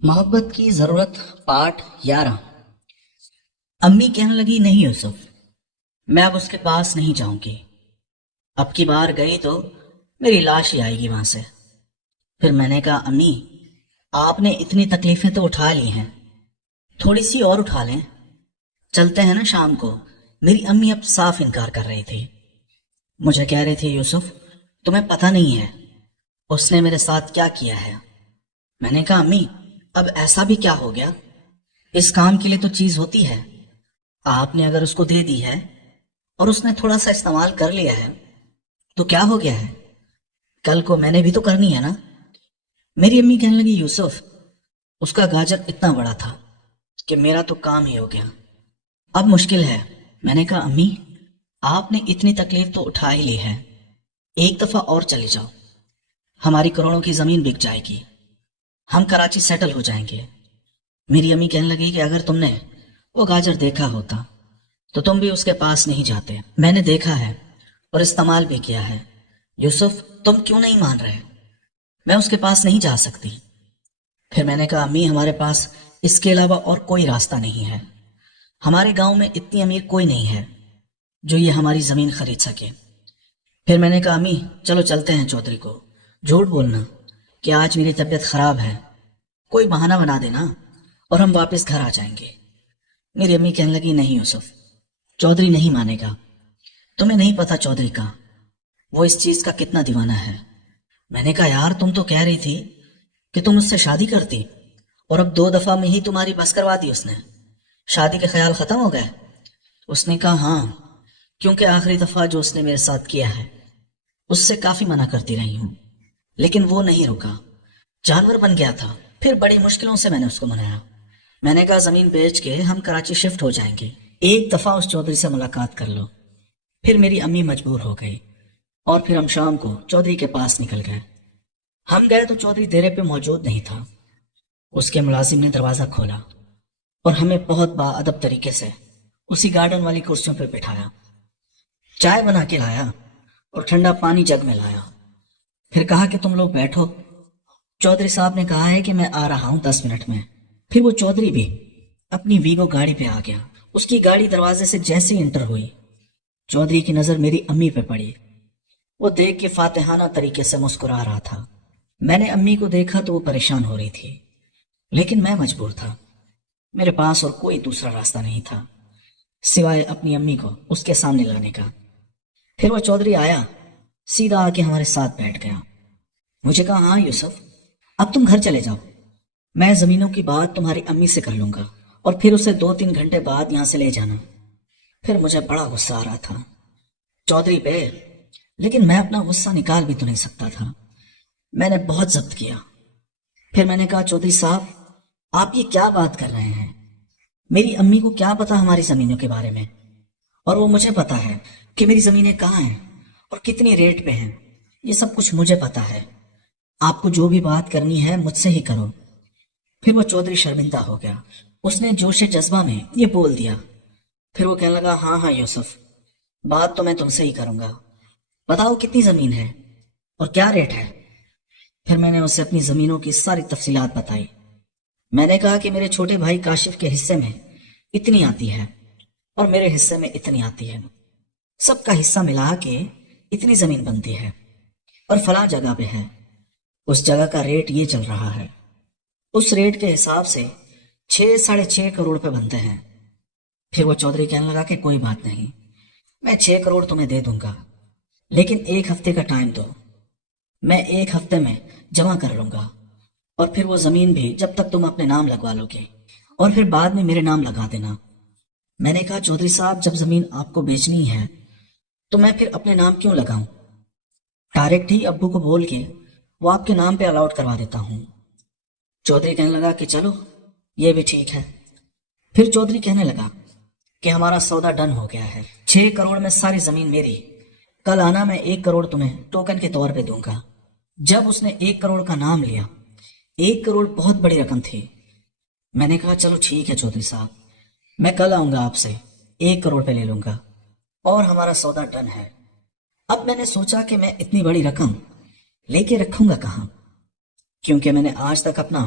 محبت کی ضرورت پارٹ 11۔ امی کہنے لگی نہیں یوسف، میں اب اس کے پاس نہیں جاؤں گی۔ اب کی بار گئی تو میری لاش ہی آئے گی وہاں سے۔ پھر میں نے کہا امی آپ نے اتنی تکلیفیں تو اٹھا لی ہیں، تھوڑی سی اور اٹھا لیں، چلتے ہیں نا شام کو۔ میری امی اب صاف انکار کر رہی تھی، مجھے کہہ رہی تھی یوسف تمہیں پتہ نہیں ہے اس نے میرے ساتھ کیا کیا ہے۔ میں نے کہا امی اب ایسا بھی کیا ہو گیا، اس کام کے لیے تو چیز ہوتی ہے، آپ نے اگر اس کو دے دی ہے اور اس نے تھوڑا سا استعمال کر لیا ہے تو کیا ہو گیا ہے، کل کو میں نے بھی تو کرنی ہے نا۔ میری امی کہنے لگی یوسف اس کا گاجر اتنا بڑا تھا کہ میرا تو کام ہی ہو گیا، اب مشکل ہے۔ میں نے کہا امی آپ نے اتنی تکلیف تو اٹھا ہی لی ہے، ایک دفعہ اور چلے جاؤ، ہماری کروڑوں کی زمین بک جائے گی، ہم کراچی سیٹل ہو جائیں گے۔ میری امی کہنے لگی کہ اگر تم نے وہ گاجر دیکھا ہوتا تو تم بھی اس کے پاس نہیں جاتے۔ میں نے دیکھا ہے اور استعمال بھی کیا ہے۔ یوسف تم کیوں نہیں مان رہے، میں اس کے پاس نہیں جا سکتی۔ پھر میں نے کہا امی ہمارے پاس اس کے علاوہ اور کوئی راستہ نہیں ہے، ہمارے گاؤں میں اتنی امیر کوئی نہیں ہے جو یہ ہماری زمین خرید سکے۔ پھر میں نے کہا امی چلو چلتے ہیں چودھری کو، جھوٹ بولنا کہ آج میری طبیعت خراب ہے، کوئی بہانہ بنا دینا اور ہم واپس گھر آ جائیں گے۔ میری امی کہنے لگی نہیں یوسف، چودھری نہیں مانے گا، تمہیں نہیں پتا چودھری کا، وہ اس چیز کا کتنا دیوانہ ہے۔ میں نے کہا یار تم تو کہہ رہی تھی کہ تم اس سے شادی کرتی اور اب 2 دفعہ میں ہی تمہاری بس کروا دی اس نے، شادی کے خیال ختم ہو گئے۔ اس نے کہا ہاں، کیونکہ آخری دفعہ جو اس نے میرے ساتھ کیا ہے اس سے کافی منع کرتی رہی ہوں، لیکن وہ نہیں رکا، جانور بن گیا تھا۔ پھر بڑی مشکلوں سے میں نے اس کو منایا، میں نے کہا زمین بیچ کے ہم کراچی شفٹ ہو جائیں گے، ایک دفعہ اس چودھری سے ملاقات کر لو۔ پھر میری امی مجبور ہو گئی اور پھر ہم شام کو چودھری کے پاس نکل گئے۔ ہم گئے تو چودھری دیرے پہ موجود نہیں تھا، اس کے ملازم نے دروازہ کھولا اور ہمیں بہت باادب طریقے سے اسی گارڈن والی کرسیوں پہ بٹھایا، چائے بنا کے لایا اور ٹھنڈا پانی جگ میں لایا، پھر کہا کہ تم لوگ بیٹھو، چودھری صاحب نے کہا ہے کہ میں آ رہا ہوں 10 منٹ میں۔ پھر وہ چودھری بھی اپنی ویگو گاڑی پہ آ گیا، اس کی گاڑی دروازے سے جیسے انٹر ہوئی چودھری کی نظر میری امی پہ پڑی، وہ دیکھ کے فاتحانہ طریقے سے مسکرا رہا تھا۔ میں نے امی کو دیکھا تو وہ پریشان ہو رہی تھی، لیکن میں مجبور تھا، میرے پاس اور کوئی دوسرا راستہ نہیں تھا سوائے اپنی امی کو اس کے سامنے لانے کا۔ پھر وہ چودھری آیا، سیدھا آ کے ہمارے ساتھ بیٹھ گیا۔ مجھے کہا ہاں یوسف اب تم گھر چلے جاؤ، میں زمینوں کی بات تمہاری امی سے کر لوں گا اور پھر اسے 2-3 گھنٹے بعد یہاں سے لے جانا۔ پھر مجھے بڑا غصہ آ رہا تھا چودھری پہ، لیکن میں اپنا غصہ نکال بھی تو نہیں سکتا تھا، میں نے بہت ضبط کیا۔ پھر میں نے کہا چودھری صاحب آپ یہ کیا بات کر رہے ہیں، میری امی کو کیا پتا ہماری زمینوں کے بارے میں، اور وہ مجھے پتا ہے کہ میری زمینیں کہاں ہیں اور کتنی ریٹ پہ ہیں، یہ سب کچھ مجھے پتا ہے، آپ کو جو بھی بات کرنی ہے مجھ سے ہی کرو۔ پھر وہ چودھری شرمندہ ہو گیا، اس نے جوش جذبہ میں یہ بول دیا۔ پھر وہ کہنے لگا ہاں ہاں یوسف بات تو میں تم سے ہی کروں گا، بتاؤ کتنی زمین ہے اور کیا ریٹ ہے۔ پھر میں نے اسے اپنی زمینوں کی ساری تفصیلات بتائی۔ میں نے کہا کہ میرے چھوٹے بھائی کاشف کے حصے میں اتنی آتی ہے اور میرے حصے میں اتنی آتی ہے، سب کا حصہ ملا کے اتنی زمین بنتی ہے اور فلاں جگہ پہ ہے، اس جگہ کا ریٹ یہ چل رہا ہے، اس ریٹ کے حساب سے 6-6.5 کروڑ پہ بنتے ہیں۔ پھر وہ چودھری کہنے لگا کہ کوئی بات نہیں، میں 6 کروڑ تمہیں دے دوں گا، لیکن 1 ہفتے کا ٹائم دو، میں 1 ہفتے میں جمع کر لوں گا، اور پھر وہ زمین بھی جب تک تم اپنے نام لگوا لو گے اور پھر بعد میں میرے نام لگا دینا۔ میں نے کہا چودھری صاحب جب زمین آپ کو بیچنی ہے تو میں پھر اپنے نام کیوں لگاؤں، ڈائریکٹ ہی ابو کو بول کے وہ آپ کے نام پہ الاٹ کروا دیتا ہوں۔ چودھری کہنے لگا کہ چلو یہ بھی ٹھیک ہے۔ پھر چودھری کہنے لگا کہ ہمارا سودا ڈن ہو گیا ہے، 6 کروڑ میں ساری زمین میری، کل آنا میں 1 کروڑ تمہیں ٹوکن کے طور پہ دوں گا۔ جب اس نے 1 کروڑ کا نام لیا، 1 کروڑ بہت بڑی رقم تھی، میں نے کہا چلو ٹھیک ہے چودھری صاحب، میں کل آؤں گا آپ سے 1 کروڑ پہ لے لوں گا اور ہمارا سودا ڈن ہے۔ اب میں نے سوچا کہ میں اتنی بڑی رقم لے کے رکھوں گا کہاں، کیونکہ میں نے آج تک اپنا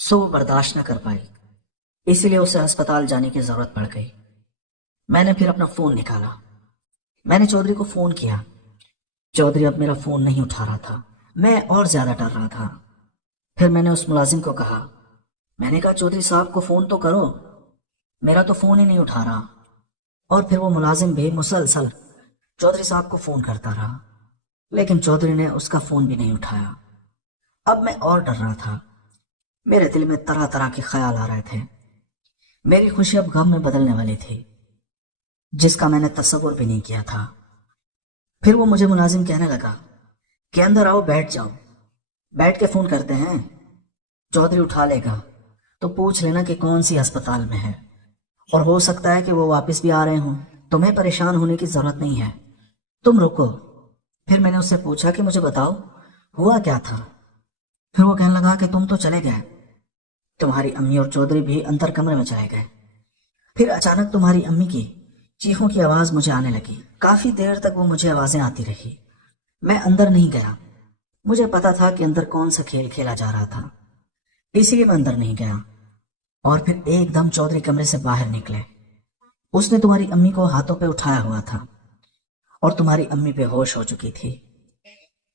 سو وہ برداشت نہ کر پائی، اسی لیے اسے ہسپتال جانے کی ضرورت پڑ گئی۔ میں نے پھر اپنا فون نکالا، میں نے چودھری کو فون کیا۔ چودھری اب میرا فون نہیں اٹھا رہا تھا، میں اور زیادہ ڈر رہا تھا۔ پھر میں نے اس ملازم کو کہا، میں نے کہا چودھری صاحب کو فون تو کرو، میرا تو فون ہی نہیں اٹھا رہا۔ اور پھر وہ ملازم بھی مسلسل چودھری صاحب کو فون کرتا رہا، لیکن چودھری نے اس کا فون بھی نہیں اٹھایا۔ اب میں اور ڈر رہا تھا، میرے دل میں طرح طرح کے خیال آ رہے تھے۔ میری خوشی اب غم میں بدلنے والی تھی، جس کا میں نے تصور بھی نہیں کیا تھا۔ پھر وہ مجھے ملازم کہنے لگا کہ اندر آؤ، بیٹھ جاؤ، بیٹھ کے فون کرتے ہیں، چودھری اٹھا لے گا تو پوچھ لینا کہ کون سی ہسپتال میں ہے، اور ہو سکتا ہے کہ وہ واپس بھی آ رہے ہوں۔ تمہیں پریشان ہونے کی ضرورت نہیں ہے، تم رکو۔ پھر میں نے اس سے پوچھا کہ مجھے بتاؤ ہوا کیا تھا۔ پھر وہ کہنے لگا کہ تم تو چلے گئے، تمہاری امی اور چودھری بھی اندر کمرے میں چلے گئے۔ پھر اچانک تمہاری امی کی چیخوں کی آواز مجھے آنے لگی۔ کافی دیر تک وہ مجھے آوازیں آتی رہی۔ میں اندر نہیں گیا، مجھے پتا تھا کہ اندر کون سا کھیل کھیلا جا رہا تھا، اسی لیے میں اندر نہیں گیا۔ اور پھر ایک دم چودھری کمرے سے باہر نکلے۔ اس نے تمہاری امی کو ہاتھوں پہ اٹھایا ہوا تھا اور تمہاری امی بے ہوش ہو چکی تھی۔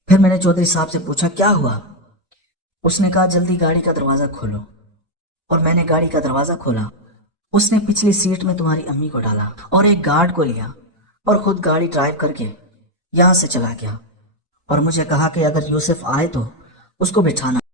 پھر میں نے چودھری صاحب سے پوچھا کیا ہوا؟ اس نے کہا جلدی گاڑی کا دروازہ کھولو، اور میں نے گاڑی کا دروازہ کھولا۔ اس نے پچھلی سیٹ میں تمہاری امی کو ڈالا اور ایک گارڈ کو لیا اور خود گاڑی ڈرائیو کر کے یہاں سے چلا گیا، اور مجھے کہا کہ اگر یوسف آئے تو اس کو بٹھانا۔